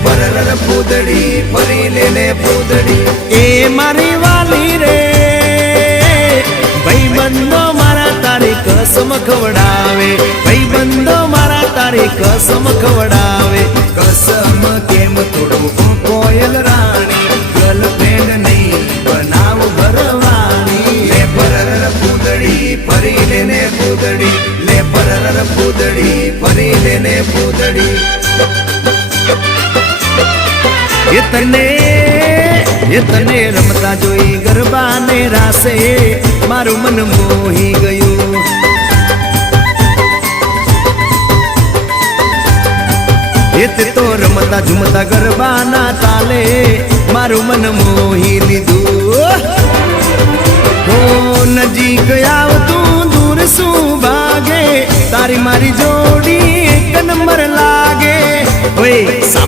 પરર પૂતળી ફરી લે પૂતળી એ મારી વાલી રે ભાઈ બંધો મારા તારી કસમ ખવડાવે ભાઈ બંધો મારા તારી કસમ ખવડાવે કસમ કેમ તોડું કોયલ રાણી ગર્લફ્રેન્ડ નહીં બનાવ ભરવાની લે પરર પૂતળી ફરી લે પૂતળી લે પરર પૂતળી ફરી લે પૂતળી એ તને રમતા જોઈ ગરબા ને રાસે મારું મન મોહી ગયું તે તો રમતા ઝુમતા ગરબા ના તાલે મારું મન મોહી લીધું હો નજીક આવતું દૂર શું ભાગે તારી મારી જોડી એક નંબર લાગે હોય